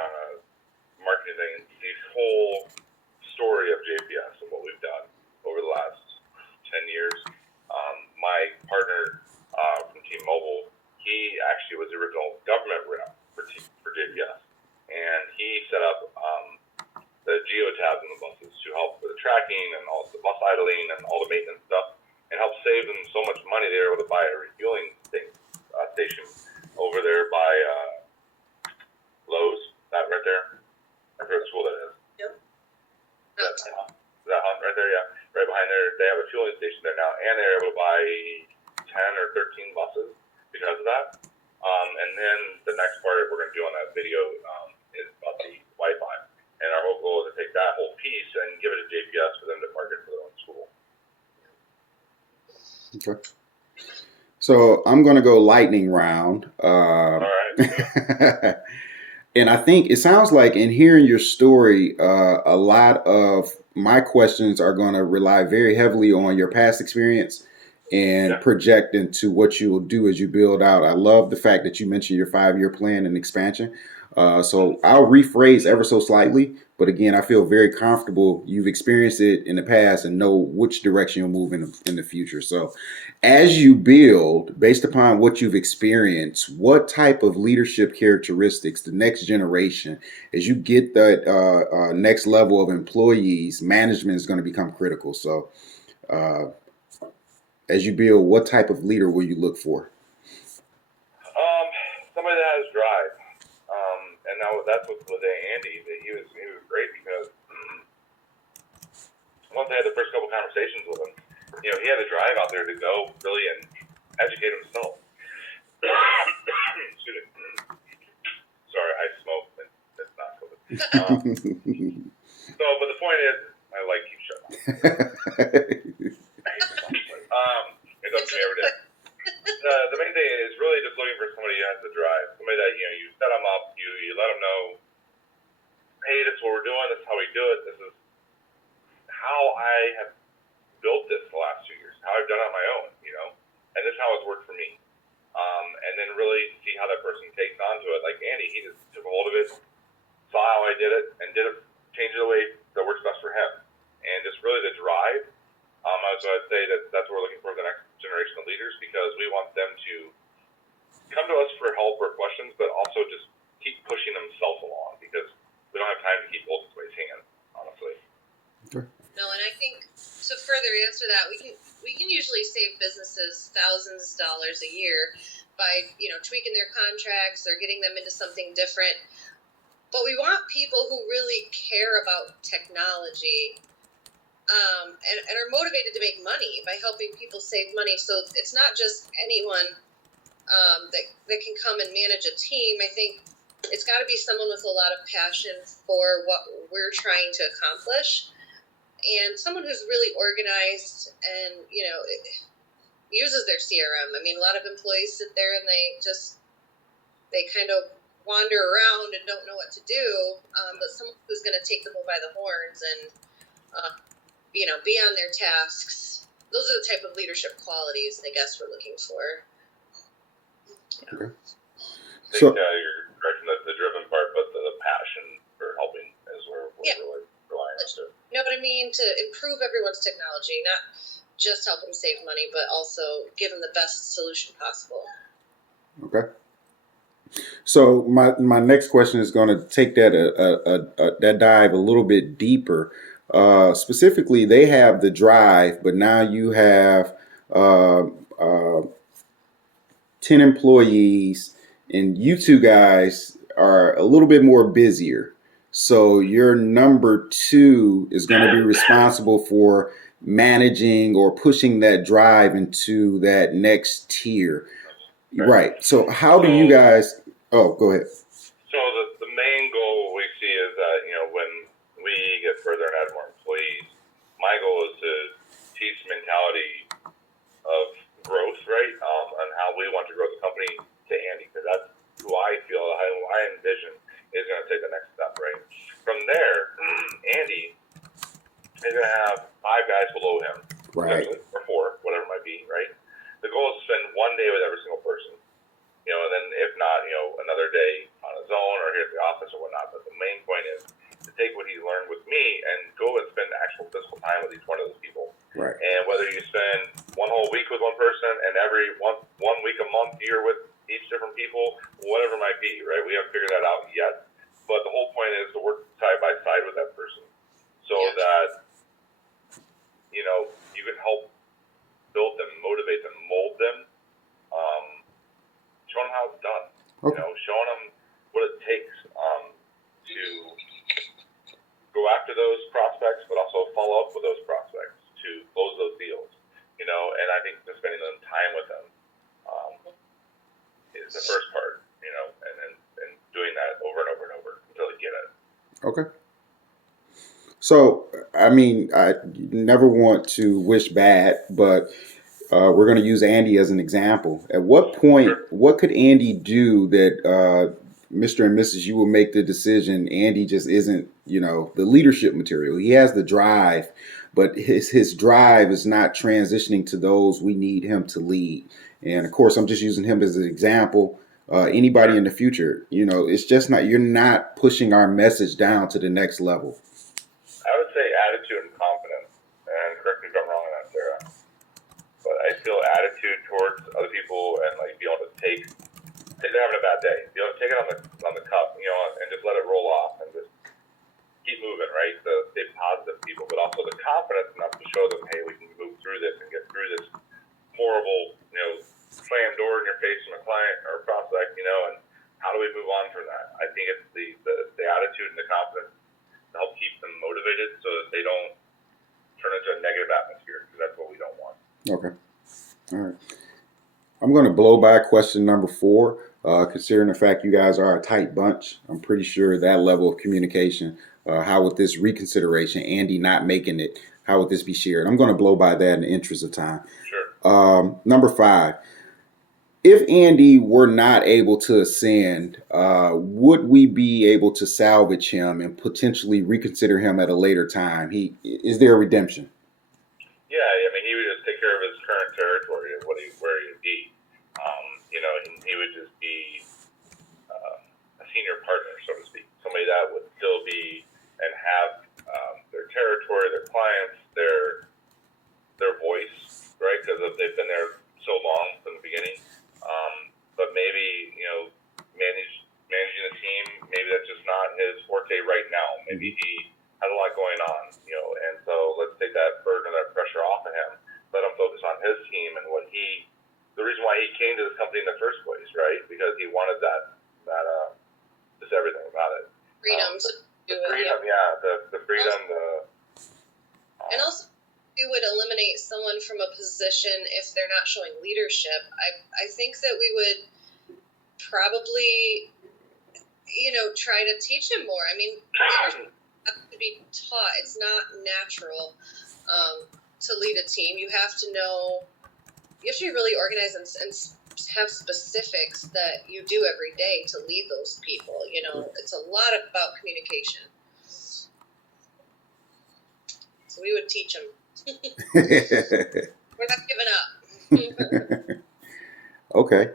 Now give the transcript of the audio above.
on a marketing thing, the whole story of JPS and what we've done over the last 10 years. My partner from T-Mobile, he actually was the original government rep for JPS, and he set up the geotabs in the buses to help with the tracking and all the bus idling and all the maintenance stuff, and help save them so much money. They were able to buy a refueling station over there by Lowe's, that right there. I forget what school that is. Yep. Is that Hunt right there? Yeah. Right behind there, they have a fueling station there now, and they're able to buy 10 or 13 buses because of that. And then the next part we're going to do on that video is about the Wi-Fi. And our whole goal is to take that whole piece and give it to JPS for them to market for their own school. Okay. So I'm going to go lightning round. All right. And I think it sounds like in hearing your story, a lot of my questions are going to rely very heavily on your past experience and project into what you will do as you build out. I love the fact that you mentioned your 5-year plan and expansion. So I'll rephrase ever so slightly. But again, I feel very comfortable. You've experienced it in the past and know which direction you'll move in the future. So as you build, based upon what you've experienced, what type of leadership characteristics, the next generation, as you get that next level of employees, management is going to become critical. So as you build, what type of leader will you look for? Somebody that has drive. And now that's what with Andy. He was great because once I had the first couple conversations with him, he had a drive out there to go really and educate himself. Excuse me. Sorry, I smoke. It's not COVID. But the point is, I like keep shut up. It's up to me every day. The main thing is really just looking for somebody who has the drive. Somebody that, you set them up, you let them know, hey, this is what we're doing, this is how we do it, this is how I have built this the last 2 years, how I've done it on my own, and this is how it's worked for me. And then really see how that person takes on to it. Like Andy, he just took a hold of it, saw how I did it, and changed it the way that works best for him. And just really the drive. So I'd say that's what we're looking for the next generation of leaders, because we want them to come to us for help or questions, but also just keep pushing themselves along, because we don't have time to keep holding somebody's hand, honestly. Okay. No, and I think to further answer that, we can usually save businesses thousands of dollars a year by tweaking their contracts or getting them into something different. But we want people who really care about technology. And are motivated to make money by helping people save money. So it's not just anyone that can come and manage a team. I think it's got to be someone with a lot of passion for what we're trying to accomplish, and someone who's really organized and uses their CRM. I mean, a lot of employees sit there and they kind of wander around and don't know what to do. But someone who's going to take them by the horns and be on their tasks. Those are the type of leadership qualities, I guess, we're looking for. Okay. I think you're correct in the driven part, but the passion for helping is where we're really relying on. You know what I mean? To improve everyone's technology, not just help them save money, but also give them the best solution possible. Okay. So my next question is going to take that dive a little bit deeper. Specifically, they have the drive, but now you have 10 employees, and you two guys are a little bit more busier. So your number 2 is going to be responsible for managing or pushing that drive into that next tier. Right. So how do you guys... Oh, go ahead. So the main goal we see is that, when we get further and add more employees, my goal is to teach mentality of growth, right? And how we want to grow the company to Andy, because that's who I feel, who I envision is going to take the next step, right? From there, Andy is going to have 5 guys below him, right, or 4, whatever it might be, right? The goal is to spend 1 day with every single person, and then if not, another day on his own or here at the office process or whatnot. But the main point is to take what he learned with me and go and spend actual physical time with each one of those people. Right. And whether you spend one whole week with one person and every one week a month you're with each different people, whatever it might be, right? We haven't figured that out yet. But the whole point is to work side by side with that person so that, you know, you can help build them, motivate them, mold them, showing them how it's done. Okay. You know, showing them what it takes to go after those prospects, but also follow up with those prospects to close those deals. You know, and I think just spending them time with them is the first part. You know, and doing that over and over and over until they get it. Okay. So, I mean, I never want to wish bad, but we're going to use Andy as an example. At what point, what could Andy do that Mr. and Mrs. You will make the decision Andy just isn't, you know, the leadership material? He has the drive, but his drive is not transitioning to those we need him to lead. And of course, I'm just using him as an example. Anybody in the future, you know, it's just not, you're not pushing our message down to the next level. I would say attitude and confidence, and correct me if I'm wrong on that, Sarah. But I feel attitude towards other people and like be able to say they're having a bad day, be able to take it on the cuff, you know, and just let it roll off and just keep moving, right? So stay positive people, but also the confidence enough to show them, hey, we can move through this and get through this horrible, you know, slam door in your face from a client or a prospect, you know, and how do we move on from that? I think it's the attitude and the confidence to help keep them motivated so that they don't turn into a negative atmosphere, because that's what we don't want. Okay. All right. I'm going to blow by question number 4. Considering the fact you guys are a tight bunch, I'm pretty sure that level of communication, how would this reconsideration, Andy not making it, how would this be shared? I'm going to blow by that in the interest of time. Sure. Number 5. If Andy were not able to ascend, would we be able to salvage him and potentially reconsider him at a later time? Is there a redemption? Yeah, I mean, he would just take care of his current territory of where he would be. You know, he would just be a senior partner, so to speak. Somebody that would still be and have their territory, their clients, their voice, right? Because they've been there so long from the beginning. But maybe, you know, managing a team, maybe that's just not his forte right now. Maybe he has a lot going on, you know, and so let's take that burden or that pressure off of him. Let him focus on his team and the reason why he came to this company in the first place, right? Because he wanted that just everything about it. Freedom to do it. Freedom, the freedom, and also, we would eliminate someone from a position if they're not showing leadership. I think that we would probably, you know, try to teach him more. I mean, leaders have to be taught. It's not natural to lead a team. You have to know, you have to be really organized and have specifics that you do every day to lead those people. You know, it's a lot about communication. So we would teach them. We're not giving up. Okay.